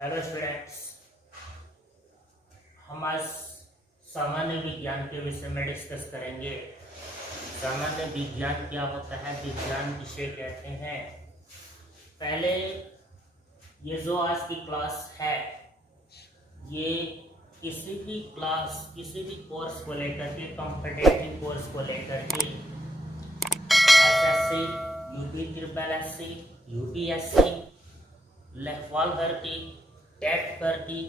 Hello students, हम आज सामान्य विज्ञान के विषय में डिस्कस करेंगे। सामान्य विज्ञान क्या होता है, विज्ञान किसे कहते हैं। पहले ये जो आज की क्लास है, ये किसी भी क्लास, किसी भी कोर्स को लेकर के, कॉम्पिटिटिव कोर्स को लेकर के, SSC, UP triple SC, UPSC, लेखपाल भर्ती, टेट भर्ती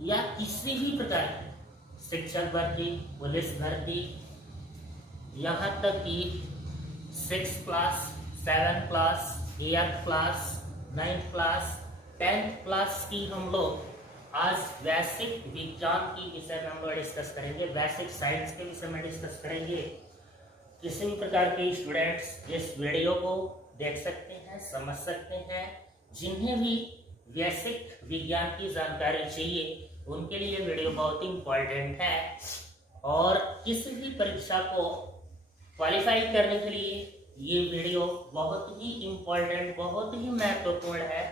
या किसी भी प्रकार की शिक्षक भर्ती, पुलिस भर्ती, यहाँ तक कि 6th class, 7th class, 8th class, 9th class, 10th class की हम लोग आज वैश्विक विज्ञान की विषय में हम लोग डिस्कस करेंगे। वैश्विक साइंस के विषय में डिस्कस करेंगे। किसी भी प्रकार के स्टूडेंट्स इस वीडियो को देख सकते हैं, समझ सकते हैं। जिन्हें भी वैश्विक विज्ञान की जानकारी चाहिए उनके लिए वीडियो बहुत ही इम्पोर्टेंट है, और किसी भी परीक्षा को क्वालिफाई करने के लिए ये वीडियो बहुत ही इम्पोर्टेंट, बहुत ही महत्वपूर्ण है।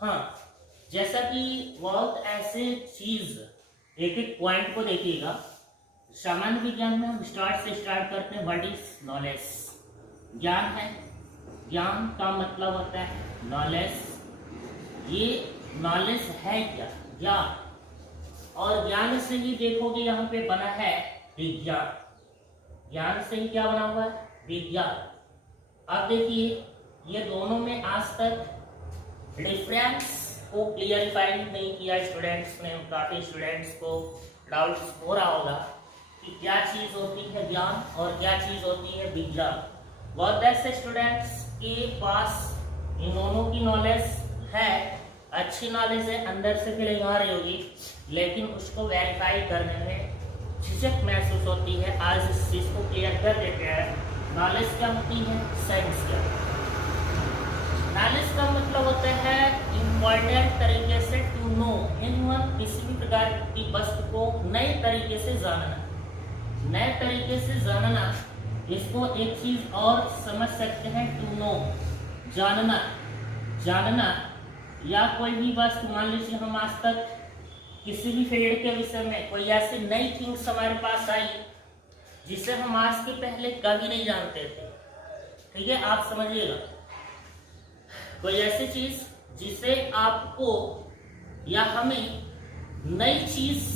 हाँ, जैसा कि बहुत ऐसे चीज, एक एक पॉइंट को देखिएगा। सामान्य विज्ञान में हम स्टार्ट करते हैं। What is knowledge? ज्ञान है। ज्ञान का मतलब होता है नॉलेज। ये नॉलेज है क्या? ज्ञान। और ज्ञान से ही देखोगे यहाँ पे बना है विज्ञान। ज्ञान से ही क्या बना हुआ है? विज्ञान। अब देखिए, ये दोनों में आज तक डिफरेंस को क्लियरिफाई नहीं किया स्टूडेंट्स ने। काफी स्टूडेंट्स को डाउट्स हो रहा होगा कि क्या चीज होती है ज्ञान और क्या चीज होती है विज्ञान। बहुत ऐसे स्टूडेंट्स के पास इन दोनों की नॉलेज है, अच्छी नॉलेज है, अंदर से फीलिंग आ रही होगी, लेकिन उसको वेरीफाई करने में झिझक महसूस होती है। आज इस चीज को क्लियर कर देते हैं। नॉलेज क्या होती है, साइंस क्या? नॉलेज का मतलब होता है इम्पोर्टेंट तरीके से टू नो, किसी भी प्रकार की वस्तु को नए तरीके से जानना। नए तरीके से जानना, इसको एक चीज और समझ सकते हैं, टू नो, जानना। जानना या कोई भी वस्तु, मान लीजिए हम आज तक किसी भी फील्ड के विषय में कोई ऐसी नई थिंग्स हमारे पास आई जिसे हम आज के पहले कभी नहीं जानते थे। ठीक है, आप समझिएगा। कोई ऐसी चीज जिसे आपको या हमें नई चीज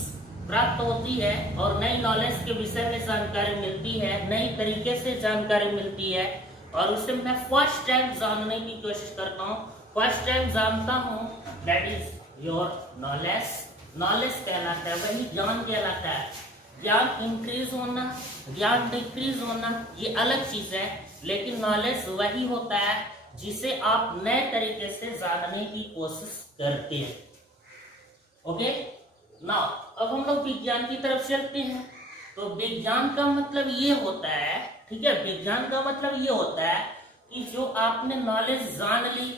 प्राप्त होती है और नई नॉलेज के विषय में जानकारी मिलती है, नई तरीके से जानकारी मिलती है, और उसे मैं फर्स्ट टाइम जानने की कोशिश करता हूँ, फर्स्ट टाइम जानता हूँ, that is your knowledge. Knowledge कहलाता है, वही ज्ञान कहलाता है। ज्ञान इंक्रीज होना, ज्ञान डिक्रीज होना, ये अलग चीज है, लेकिन नॉलेज वही होता है जिसे आप नए तरीके से जानने की कोशिश करते हैं। ओके ना, अब हम लोग विज्ञान की तरफ चलते हैं। तो विज्ञान का मतलब ये होता है, ठीक है, विज्ञान का मतलब ये होता है कि जो आपने नॉलेज जान ली,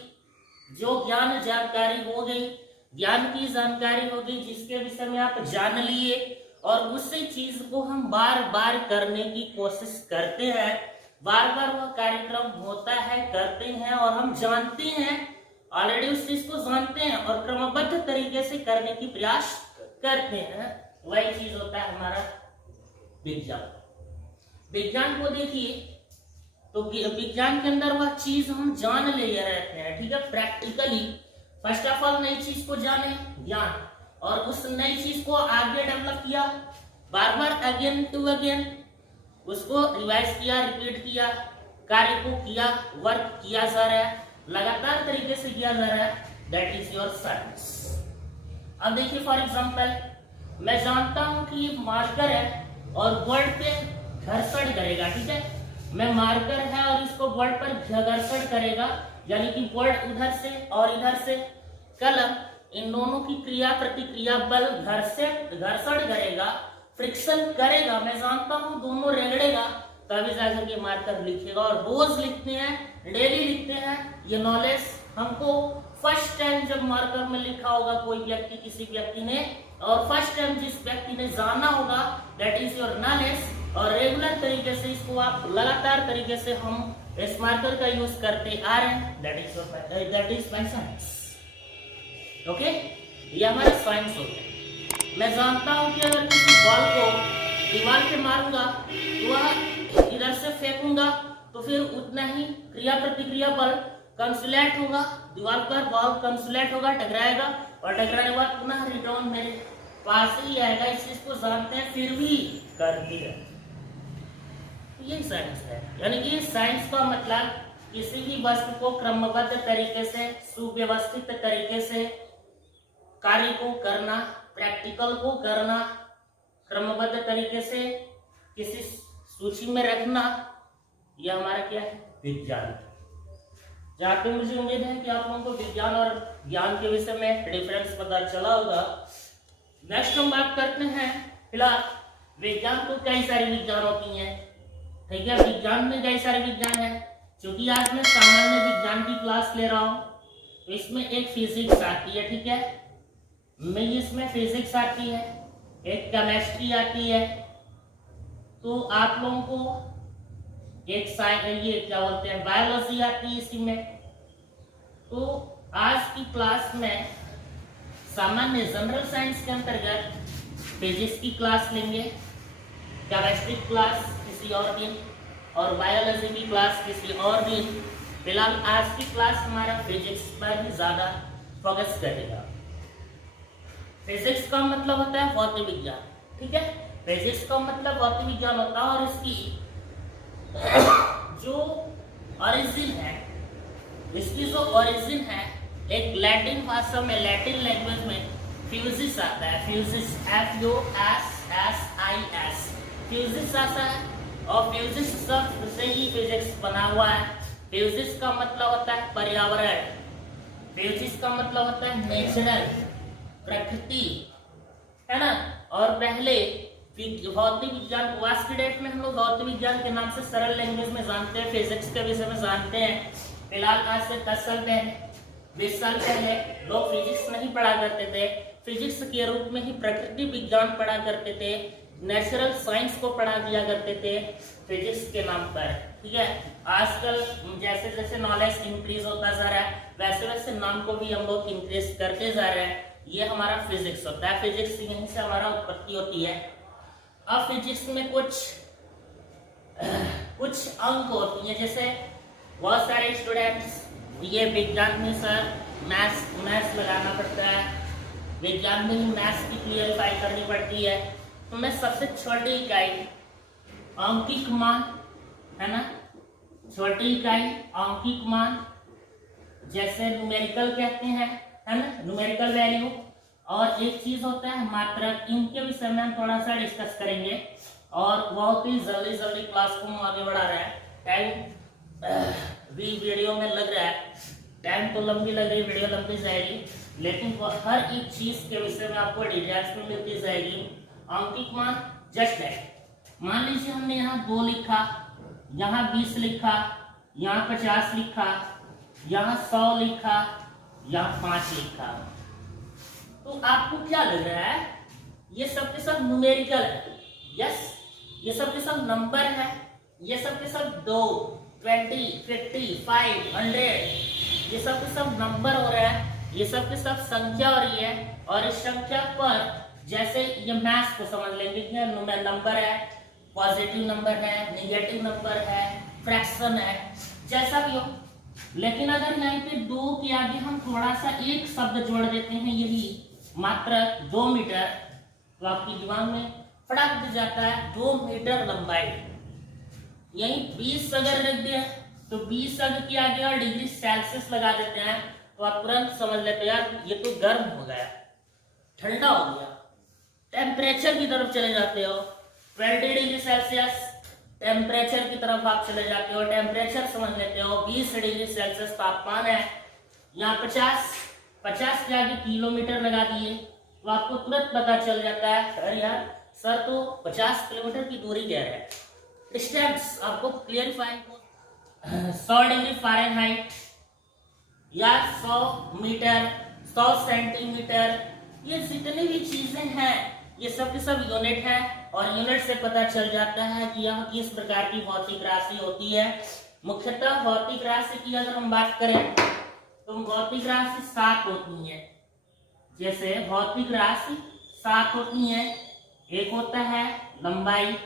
जो ज्ञान जानकारी हो गई, ज्ञान की जानकारी हो गई, जिसके विषय में आप जान लिए, और उसी चीज को हम बार बार करने की कोशिश करते हैं। बार बार वह कार्यक्रम होता है, करते हैं, और हम जानते हैं, ऑलरेडी उस चीज को जानते हैं और क्रमबद्ध तरीके से करने की प्रयास करते हैं। वही चीज होता है हमारा विज्ञान। विज्ञान को देखिए तो विज्ञान के अंदर वह चीज हम जान ले रहते हैं, ठीक है, प्रैक्टिकली। फर्स्ट ऑफ ऑल नई चीज को जाने, ज्ञान, और उस नई चीज को आगे डेवलप किया, बार बार, अगेन टू अगेन, उसको रिवाइज किया, रिपीट किया, कार्य को किया, वर्क किया जा रहा है, लगातार तरीके से किया जा रहा है। That is your science. अब देखिए, फॉर एग्जांपल, मैं जानता हूं कि ये मार्कर है और बोर्ड पे घर्षण करेगा, ठीक है। मैं मार्कर है और इसको बोर्ड पर घर्षण करेगा, यानी कि बोर्ड उधर से और इधर से कलम, इन दोनों की क्रिया प्रतिक्रिया बल घर्षण करेगा, फ्रिक्शन करेगा। मैं जानता हूं दोनों रगड़ेगा, तभी जाकर के मार्कर लिखेगा। और रोज लिखते हैं, डेली लिखते हैं। ये नॉलेज हमको फर्स्ट टाइम जब मार्कर में लिखा होगा कोई व्यक्ति, किसी व्यक्ति ने, और फर्स्ट टाइम जिस व्यक्ति ने जाना होगा, दैट इज योर नॉलेज। और रेगुलर तरीके से इसको आप लगातार तरीके से हम इस मार्कर का यूज करते आ रहे हैं, that is my science. Okay, ये हमारा साइंस हो गया। मैं जानता हूं कि अगर किसी बॉल को दीवार पे मारूंगा तो वह इधर से फेंकूंगा तो फिर उतना ही क्रिया प्रतिक्रिया बल कंसुलेट होगा, दीवार पर बॉल कंसुलेट होगा, टकराएगा और टकराने के बाद पुनः रिटर्न मेरे पास ही आएगा। इस चीज को जानते हैं फिर भी कर दिया, ये साइंस है। यानी कि साइंस का मतलब किसी भी वस्तु को क्रमबद्ध तरीके से, सुव्यवस्थित तरीके से कार्य को करना, प्रैक्टिकल को करना, क्रमबद्ध तरीके से किसी सूची में रखना, यह हमारा क्या है? विज्ञान। जहाँ पे मुझे उम्मीद है कि आप लोगों को विज्ञान और ज्ञान के विषय में डिफरेंस पता चला होगा। नेक्स्ट हम बात करते हैं, फिलहाल विज्ञान तो कई सारी विज्ञान होती हैं, ठीक है, विज्ञान में कई सारे विज्ञान है। क्योंकि आज मैं सामान्य विज्ञान की क्लास ले रहा हूँ तो इसमें एक फिजिक्स आती है, ठीक है, मैं इसमें फिजिक्स आती है, एक केमिस्ट्री आती है, तो आप लोगों को एक ये क्या बोलते हैं, बायोलॉजी आती है इसी में। तो आज की क्लास में सामान्य जनरल साइंस के अंतर्गत फिजिक्स की क्लास लेंगे, केमिस्ट्री क्लास किसी और दिन और बायोलॉजी की क्लास किसी और दिन। फिलहाल आज की क्लास हमारा फिजिक्स पर ही ज्यादा फोकस करेगा। फिजिक्स का मतलब होता है भौतिक विज्ञान, ठीक है, फिजिक्स का मतलब भौतिक विज्ञान होता है और इसकी जो ओरिजिन है, इसकी जो ओरिजिन है एक लैटिन भाषा में, लैटिन लैंग्वेज में फ्यूजिस आता है, फ्यूजिस, FUSSIS, फ्यूजिस आता है और फ्यूजिस शब्द से ही फिजिक्स बना हुआ है। फ्यूजिस का मतलब होता है पर्यावरण, फ्यूजिस का मतलब होता है नेचुरल, प्रकृति, है ना। और पहले भौतिक विज्ञान, आज की डेट में हम लोग भौतिक विज्ञान के नाम से सरल लैंग्वेज में जानते हैं, फिजिक्स के विषय में जानते हैं। फिलहाल आज से 10 साल पहले, 20 साल पहले लोग फिजिक्स नहीं पढ़ा करते थे, फिजिक्स के रूप में ही प्रकृति विज्ञान पढ़ा करते थे, नेचुरल साइंस को पढ़ा दिया करते थे फिजिक्स के नाम पर, ठीक है। आजकल जैसे जैसे नॉलेज इंक्रीज होता जा रहा है वैसे वैसे नाम को भी हम लोग इंक्रीज करते जा रहे हैं। ये हमारा फिजिक्स होता है, फिजिक्स यहीं से हमारा उत्पत्ति होती है। अब फिजिक्स में कुछ अंक होती हैं, जैसे बहुत सारे स्टूडेंट्स ये विज्ञान में सर मैथ्स लगाना पड़ता है, विज्ञान में ही मैथ्स की क्लियरिफाई करनी पड़ती है। तो मैं सबसे छोटी इकाई अंकिक मान, है ना, छोटी इकाई अंकिक मान, जैसे न्यूमेरिकल कहते हैं, है ना, न्यूमेरिकल वैल्यू, और एक चीज होता है मात्रक। इनके विषय में हम थोड़ा सा डिस्कस करेंगे और बहुत ही जल्दी क्लास को हम आगे बढ़ा रहे हैं। टाइम भी वीडियो में लग रहा है, टाइम तो लंबी लग रही, वीडियो लंबी जाएगी, लेकिन हर एक चीज के विषय में आपको डिटेल्स में मिलती जाएगी। अंकिक मान जस्ट है, मान लीजिए हमने यहाँ 2 लिखा, यहाँ 20 लिखा, यहाँ 50 लिखा, यहाँ 100 लिखा, यहाँ 5 लिखा, तो आपको क्या लग रहा है? ये सब के सब न्यूमेरिकल है, यस, ये सब के सब नंबर है, ये सब के सब 2, 20, 50, 5, 100, ये सब के सब नंबर हो रहा है, ये सब के सब संख्या हो रही है। और इस संख्या पर जैसे ये मैथ्स को समझ लेंगे कि नंबर है, पॉजिटिव नंबर है, नेगेटिव नंबर है, फ्रैक्शन है, जैसा भी हो। लेकिन अगर यहाँ पे 2 के आगे हम थोड़ा सा एक शब्द जोड़ देते हैं, यही मात्र 2 मीटर, तो आपकी दिमाग में फटाक दिख जाता है 2 मीटर लंबाई। यही 20 अगर रख दिया तो 20 अगर के आगे और डिग्री सेल्सियस लगा देते हैं तो आप तुरंत समझ लेते हैं यार ये तो गर्म हो गया, ठंडा हो गया। टेम्परेचर की तरफ चले जाते हो, 20 डिग्री सेल्सियस टेम्परेचर की तरफ आप चले जाते हो, टेम्परेचर समझ लेते हो, 20 डिग्री सेल्सियस तापमान है। यहाँ 50 के आगे किलोमीटर लगा दिए तो आपको तुरंत पता चल जाता है अरे यार सर तो 50 किलोमीटर की दूरी कह रहे हैं। डिस्टेंस आपको क्लियरिफाई, 100 डिग्री फ़ारेनहाइट या 100 मीटर, 100 सेंटीमीटर, ये जितनी भी चीजें हैं ये सब के सब यूनिट है और यूनिट से पता चल जाता है कि यह किस प्रकार की भौतिक राशि होती है। मुख्यतः भौतिक राशि की अगर हम बात करें तो भौतिक राशि 7 होती है, जैसे भौतिक राशि 7 होती है। एक होता है लंबाई,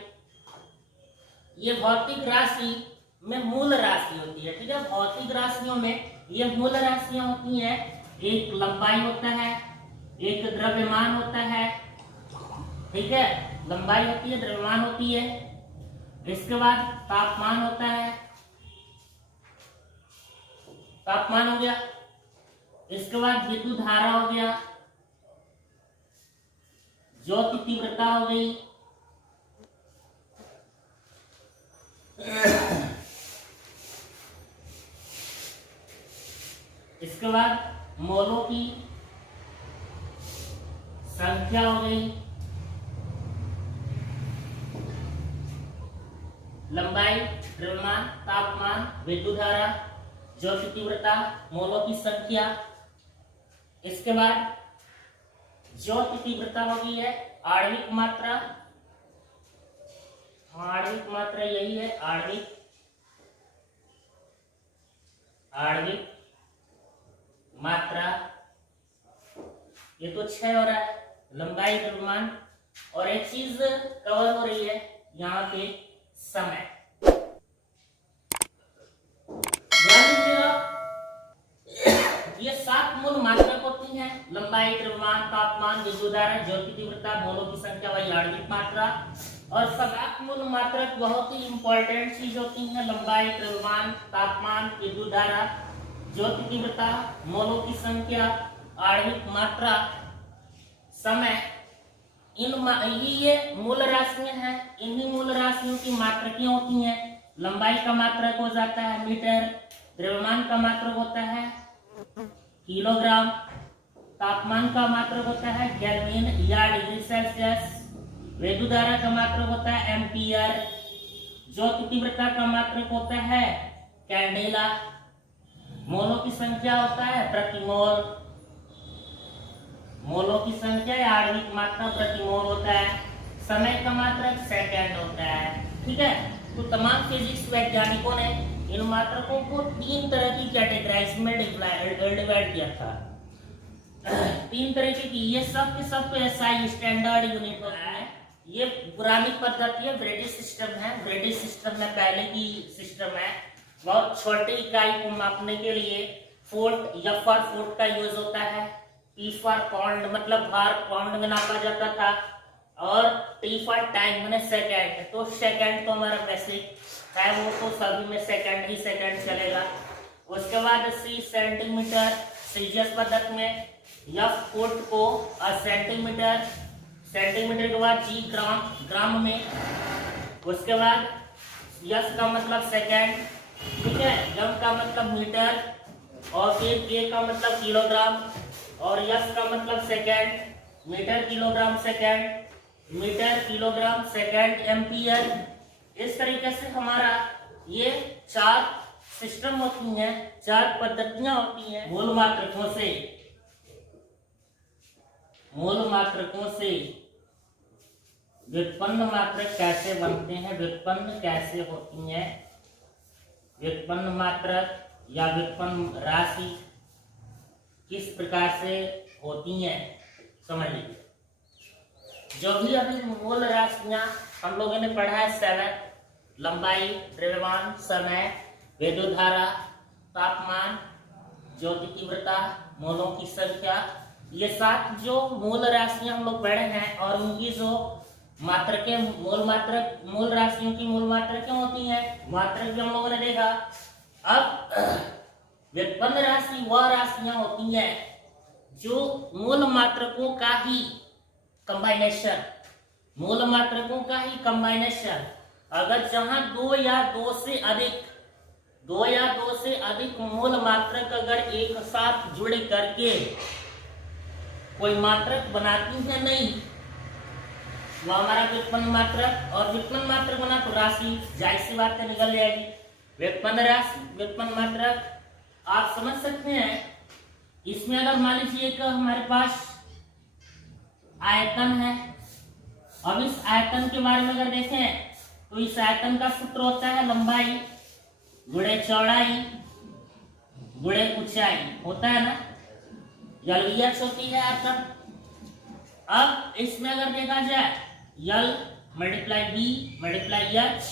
ये भौतिक राशि में मूल राशि होती है, ठीक है। भौतिक राशियों में ये मूल राशियां होती हैं। एक लंबाई होता है, एक द्रव्यमान होता है, ठीक है। लंबाई होती है, द्रव्यमान होती है। इसके बाद तापमान होता है, तापमान हो गया। इसके बाद विद्युत धारा हो गया, ज्योति तीव्रता हो गई, इसके बाद मोलों की संख्या हो गई, लंबाई, द्रव्यमान, तापमान, विद्युत धारा, ज्योति तीव्रता, मोलों की संख्या। इसके बाद ज्योति तीव्रता हो गई है आणविक मात्रा, आणविक मात्रा यही है, आणविक मात्रा। ये तो 6 हो रहा है, लंबाई, द्रव्यमान, और एक चीज कवर हो रही है यहाँ पे, समय। ये 7 मूल मात्रक होती हैं, लंबाई, द्रव्यमान, तापमान, विद्युत धारा, ज्योति तीव्रता, मोलों की संख्या, वही आणविक मात्रा। और 7 मूल मात्रक बहुत ही इंपॉर्टेंट चीज होती हैं, लंबाई, द्रव्यमान, तापमान, विद्युत धारा, ज्योति तीव्रता, मोलों की संख्या, आणविक मात्रा, समय। ये मूल राशियां हैं। इन्हीं मूल राशियों की मात्रकें होती हैं। लंबाई का मात्रक हो जाता है मीटर, द्रव्यमान का मात्रक होता है किलोग्राम, तापमान का मात्रक होता है केल्विन या डिग्री सेल्सियस, विद्युत धारा का मात्रक होता है एम्पियर, ज्योति तीव्रता का मात्रक होता है कैंडेला, मोलों की संख्या होता है प्रति मोल, मोलों की संख्या या आणविक मात्रा प्रति मोल होता है, समय का मात्रक सेकंड होता है, ठीक है। तो तमाम फिजिक्स वैज्ञानिकों ने इन मात्रकों को 3 तरह की कैटेगराइज में डिवाइड किया था। 3 तरीके की, ये सब के सब एसआई स्टैंडर्ड यूनिट होता है। ये पुरानी पद्धति है, ब्रिटिश सिस्टम है। ब्रिटिश सिस्टम में पहले की सिस्टम है। बहुत छोटी इकाई को मापने के लिए फुट या फॉर फुट का यूज होता है। पी फॉर पाउंड मतलब भार पाउंड में नापा जाता था, और टी फॉर टाइम मैंने सेकंड। तो सेकंड तो हमारा बेसिक है, वो तो सभी में सेकंड ही सेकंड चलेगा। उसके बाद सी सेंटीमीटर सीजीएस पद्धति में, एफ फुट को सेंटीमीटर, सेंटीमीटर के बाद जी ग्राम, ग्राम में। उसके बाद यस का मतलब सेकंड, ठीक है, एम का मतलब मीटर, और फिर के का मतलब किलोग्राम, और यस का मतलब second, metre kilogram second, metre kilogram second ampere. इस तरीके से हमारा ये 4 सिस्टम होती हैं, 4 पद्धतियां होती हैं। मूल मात्रकों से व्युत्पन्न मात्रक कैसे बनते हैं, व्युत्पन्न कैसे होती हैं, व्युत्पन्न मात्रक या व्युत्पन्न राशि किस प्रकार से होती हैं, समझ लीजिए। जो भी अभी मूल राशियां हम लोगों ने पढ़ा है 7, लंबाई, द्रव्यमान, समय, विद्युत धारा, तापमान, ज्योति तीव्रता, मोलों की संख्या, ये 7 जो मूल राशियां हम लोग पढ़े हैं, और उनकी जो मात्रकें, मूल राशियों की मूल मात्रकें होती हैं, मात्रक भी हम लोगों ने देखा। अब व्युत्पन्न राशि वह राशियां होती हैं जो मूल मात्रकों का ही कंबाइनेशन, मूल मात्रकों का ही कंबाइनेशन। अगर जहां 2 या 2 से अधिक मूल मात्रक अगर एक साथ जुड़ करके कोई मात्रक बनाती है, नहीं, वो हमारा व्युत्पन्न मात्रक। और व्युत्पन्न मात्रक बना तो राशि जाहिर सी बात है निकल जाएगी। व्युत्पन्न राशि, व्युत्पन्न मात्रक आप समझ सकते हैं। इसमें अगर मान लीजिए कि हमारे पास आयतन है, अब इस आयतन के बारे में अगर देखें तो इस आयतन का सूत्र होता है लंबाई गुणे चौड़ाई गुणे ऊंचाई, होता है ना। यल वी एक्स होती है आयतन। अब इसमें अगर देखा जाए यल मल्टीप्लाई बी मल्टीप्लाई एच,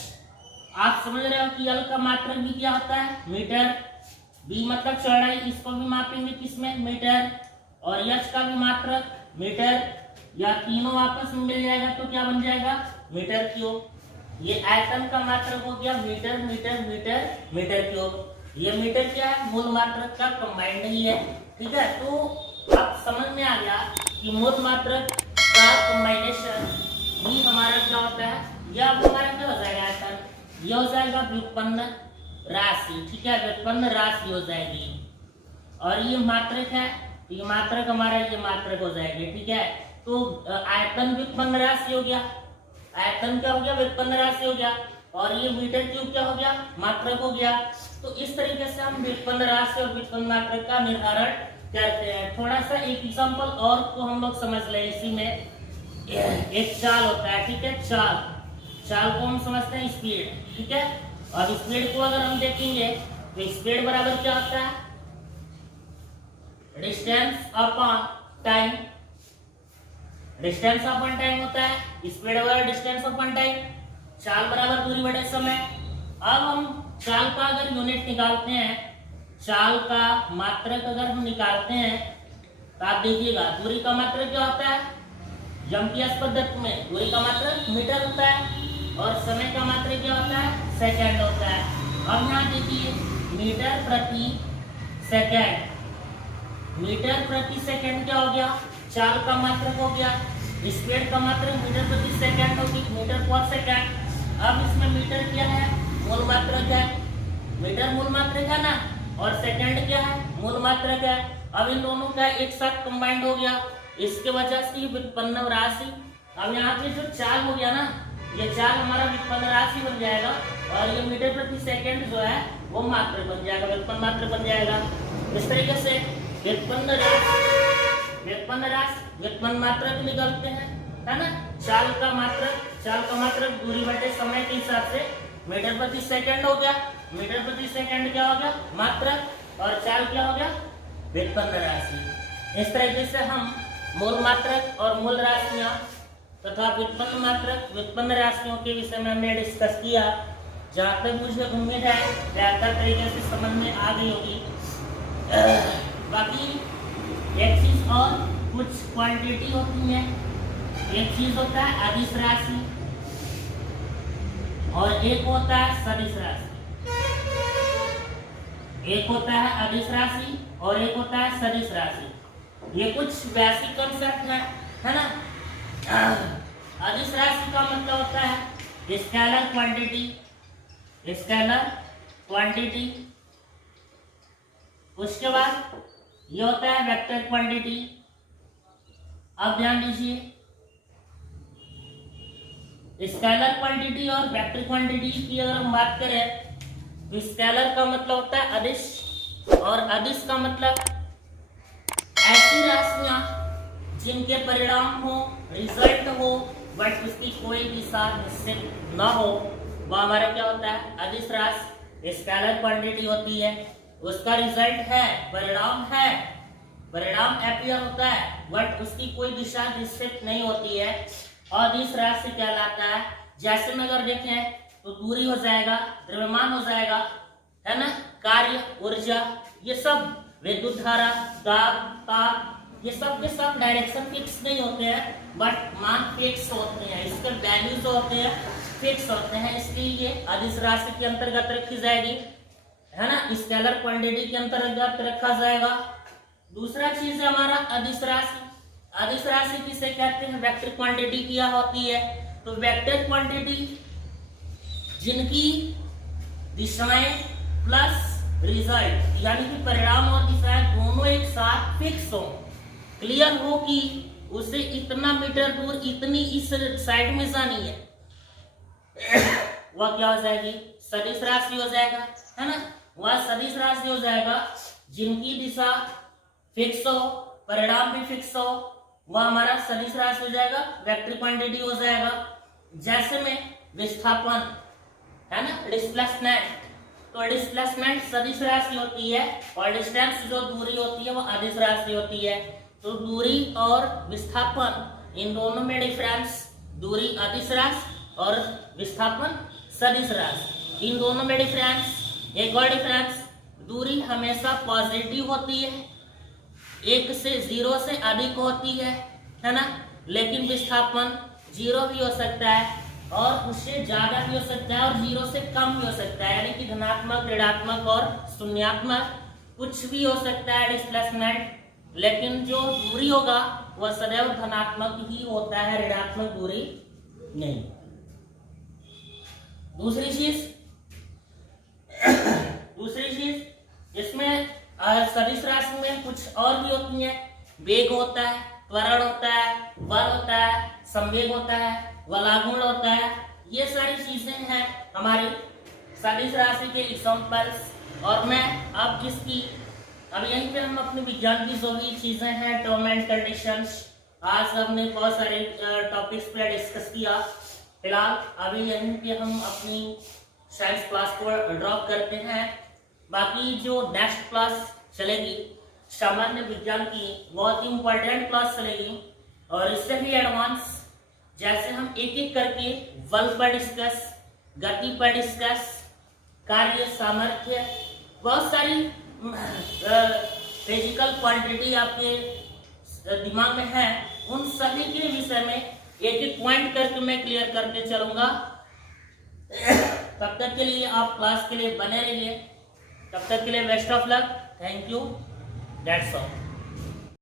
आप समझ रहे हो कि यल का मात्रक भी क्या होता है मीटर, बी मतलब चौड़ाई, इसको भी मापेंगे किसमें मीटर, और एच का भी मात्रक मीटर, या तीनों आपस में मिल जाएगा तो क्या बन जाएगा मीटर क्यूब। ये आयतन का मात्रक हो गया metre metre metre metre cube. ये मीटर क्या है मूल मात्रक का कंबाइंड ही है, ठीक है। तो अब समझ में आ गया कि मूल मात्रक का कंबाइनेशन ही हमारा क्या होता है, या हमारा क्या हो जाएगा आयतन, ये हो जाएगा व्युत्पन्न राशि, ठीक है, व्युत्पन्न राशि हो जाएगी। और ये मात्रक है, ये मात्रक हमारा ये मात्रक हो जाएगी, ठीक है। तो आयतन व्युत्पन्न राशि हो गया, आयतन क्या हो गया व्युत्पन्न राशि हो गया, और ये मीटर क्यूब क्या हो गया मात्रक हो गया। तो इस तरीके से हम व्युत्पन्न राशि और व्युत्पन्न मात्रक का निर्धारण करते हैं। थोड़ा सा एक एग्जांपल और को हम लोग समझ लें, इसी में एक चाल होता है, ठीक है, चाल को हम समझते हैं स्पीड, ठीक है। और स्पीड को अगर हम देखेंगे तो स्पीड बराबर क्या होता है distance upon time, distance upon time होता है स्पीड बराबर डिस्टेंस अपॉन टाइम, चाल बराबर दूरी बटे समय। अब हम चाल का अगर यूनिट निकालते हैं, चाल का मात्रक अगर हम निकालते हैं तो आप देखिएगा दूरी का मात्रक क्या होता है, एम्पियर पद्धति में दूरी का मात्रक मीटर होता है, और समय का मात्रक क्या होता है सेकंड होता है। अब यहाँ देखिए मीटर प्रति सेकंड, मीटर प्रति सेकंड क्या हो गया चाल का मात्रक हो गया, स्पीड का मात्रक मीटर प्रति सेकंड होगी मीटर पर सेकंड। अब इसमें मीटर क्या है मूल मात्रक है, मीटर मूल मात्रक है ना, और सेकंड क्या है मूल मात्रक है। अब इन दोनों का एक साथ कंबाइंड हो गया, इसके वजह से व्युत्पन्न राशि। अब यहाँ पे जो चाल हो गया ना, ये चाल हमारा व्युत्पन्न राशि बन जाएगा, और ये मीटर प्रति सेकंड जो है वो मात्रक बन जाएगा, व्युत्पन्न मात्रक बन जाएगा। इस तरीके से व्युत्पन्न राशि व्युत्पन्न मात्रक निकालते हैं, है ना। चाल का मात्रक दूरी बटे समय के हिसाब से मीटर प्रति सेकंड हो गया, मीटर प्रति सेकंड क्या हो गया मात्रक, और चाल क्या हो गया व्युत्पन्न राशि। इस तरीके से हम मूल मात्रक और मूल राशियां तथा व्युत्पन्न मात्रक व्युत्पन्न राशियों के विषय में हमने डिस्कस किया। जहाँ तक मुझे उम्मीद है बेहतर तरीके से समझ में आ गई होगी। बाकी एक चीज और कुछ क्वांटिटी होती है, एक चीज होता है अदिश राशि और एक होता है सदिश राशि, एक होता है अदिश राशि और एक होता है सदिश राशि। ये कुछ बेसिक कॉन्सेप्ट है ना। अदिश राशि का मतलब होता है स्केलर क्वांटिटी, स्केलर क्वांटिटी। उसके बाद ये होता है वेक्टर क्वांटिटी। अब ध्यान दीजिए, स्केलर क्वांटिटी और वेक्टर क्वांटिटी की अगर हम बात करें तो स्केलर का मतलब होता है अदिश, और अदिश का मतलब ऐसी राशियां जिनके परिणाम हो रिजल्ट हो बट उसकी कोई दिशा निश्चित न हो, वह हमारा क्या होता है अदिश राशि स्केलर क्वांटिटी होती है। उसका रिजल्ट है परिणाम अपीयर होता है बट उसकी कोई दिशा निश्चित नहीं होती है, अदिश राशि कहलाता है। जैसे में अगर देखें तो दूरी हो जाएगा, द्रव्यमान हो जाएगा, है ना, कार्य, ऊर्जा, ये सब विद्युत धारा, दाब, ताप, ये सब के सब डायरेक्शन फिक्स नहीं होते हैं बट मान फिक्स होते हैं, इसके वैल्यू जो होते हैं फिक्स होते हैं, इसलिए ये अदिश राशि के अंतर्गत रखी जाएगी, है ना, स्केलर क्वांटिटी के अंतर्गत रखा जाएगा। दूसरा चीज है हमारा अदिश राशि। अदिश राशि किसे कहते हैं वेक्टर क्वांटिटी क्या होती है, तो वेक्टर क्वांटिटी जिनकी दिशाएं प्लस रिजल्ट यानी कि परिणाम और दिशाएं दोनों एक साथ फिक्स हो, क्लियर हो कि उसे इतना मीटर दूर इतनी इस साइड में जानी है, वह क्या हो जाएगी सदिश राशि हो जाएगा, है ना। वह सदिश राशि हो जाएगा जिनकी दिशा फिक्स हो, परिणाम भी फिक्स हो, वह हमारा सदिश राशि हो जाएगा, वेक्टर क्वांटिटी हो जाएगा। जैसे में विस्थापन, है ना, डिस्प्लेसमेंट, तो डिस्प्लेसमेंट सदिश राशि होती है और डिस्टेंस जो दूरी होती है वो अदिश राशि होती है। तो दूरी और विस्थापन इन दोनों में डिफरेंस, दूरी अदिश राशि और विस्थापन सदिश राशि, इन दोनों में डिफरेंस। एक और डिफरेंस, दूरी हमेशा पॉजिटिव होती है, 1 से 0 से अधिक होती है ना, लेकिन विस्थापन 0 भी हो सकता है और उससे ज्यादा भी हो सकता है और 0 से कम भी हो सकता है, यानी कि धनात्मक, ऋणात्मक और शून्यात्मक कुछ भी हो सकता है डिस्प्लेसमेंट, लेकिन जो दूरी होगा वह सदैव धनात्मक ही होता है, ऋणात्मक दूरी नहीं। दूसरी चीज इसमें सदिश राशि में कुछ और भी होती है, वेग होता है, त्वरण होता है, बल होता है, संवेग होता है, वलागुण होता है, ये सारी चीजें हैं हमारी सदिश राशि के एग्जांपल्स। और मैं अब यहीं पे हम अपने विज्ञान की जो भी चीजें हैं, टर्म एंड कंडीशंस, आज हमने बहुत सारे टॉपिक्स पे डिस्कस किया। फिलहाल अभी यहीं पे हम अपनी साइंस क्लास को ड्रॉप करते हैं। बाकी जो नेक्स्ट क्लास चलेगी सामान्य विज्ञान की, बहुत ही इम्पोर्टेंट क्लास चलेगी और इससे भी एडवांस, जैसे हम एक एक करके बल पर डिस्कस, गति पर डिस्कस, कार्य सामर्थ्य, बहुत सारी फिजिकल क्वांटिटी आपके दिमाग में है, उन सभी के विषय में एक एक पॉइंट करके मैं क्लियर करके चलूंगा। तब तक के लिए आप क्लास के लिए बने रहिए, तब तक के लिए best of luck, thank you, that's all.